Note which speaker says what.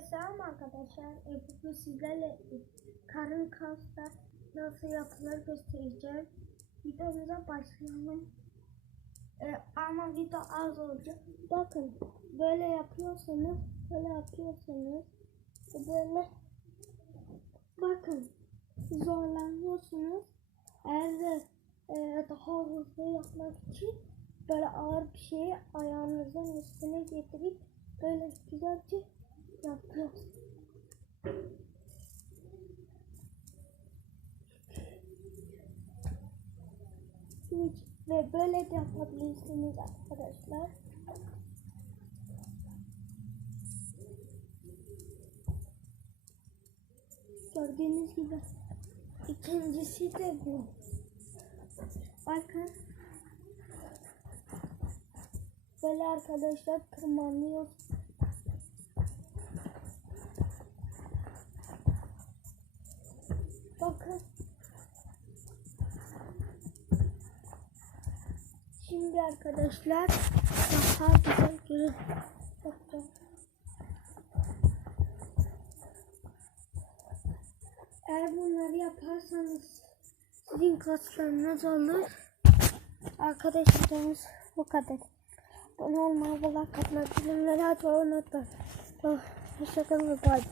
Speaker 1: Selam arkadaşlar. E, bugün sizlerle karın kaslar nasıl yapılır göstereceğim. Videomuza başlayalım. E, ama video az olacak. Bakın böyle yapıyorsanız, böyle yapıyorsanız e, böyle bakın zorlanıyorsunuz. Eğer de e, daha hızlı yapmak için böyle ağır bir şeyi ayağınızın üstüne getirip böyle güzelce Ve böyle de yapabilirsiniz arkadaşlar. Gördüğünüz gibi ikincisi de bu. Bakın. Böyle arkadaşlar tırmanıyor. Şimdi arkadaşlar daha güzel görün. Eğer bunları yaparsanız sizin kaslarınız olur. Arkadaşlarımız bu kadar. Abone olmayı ve like atmayı, bildirimleri açmayı unutmayın. Hoşçakalın bay.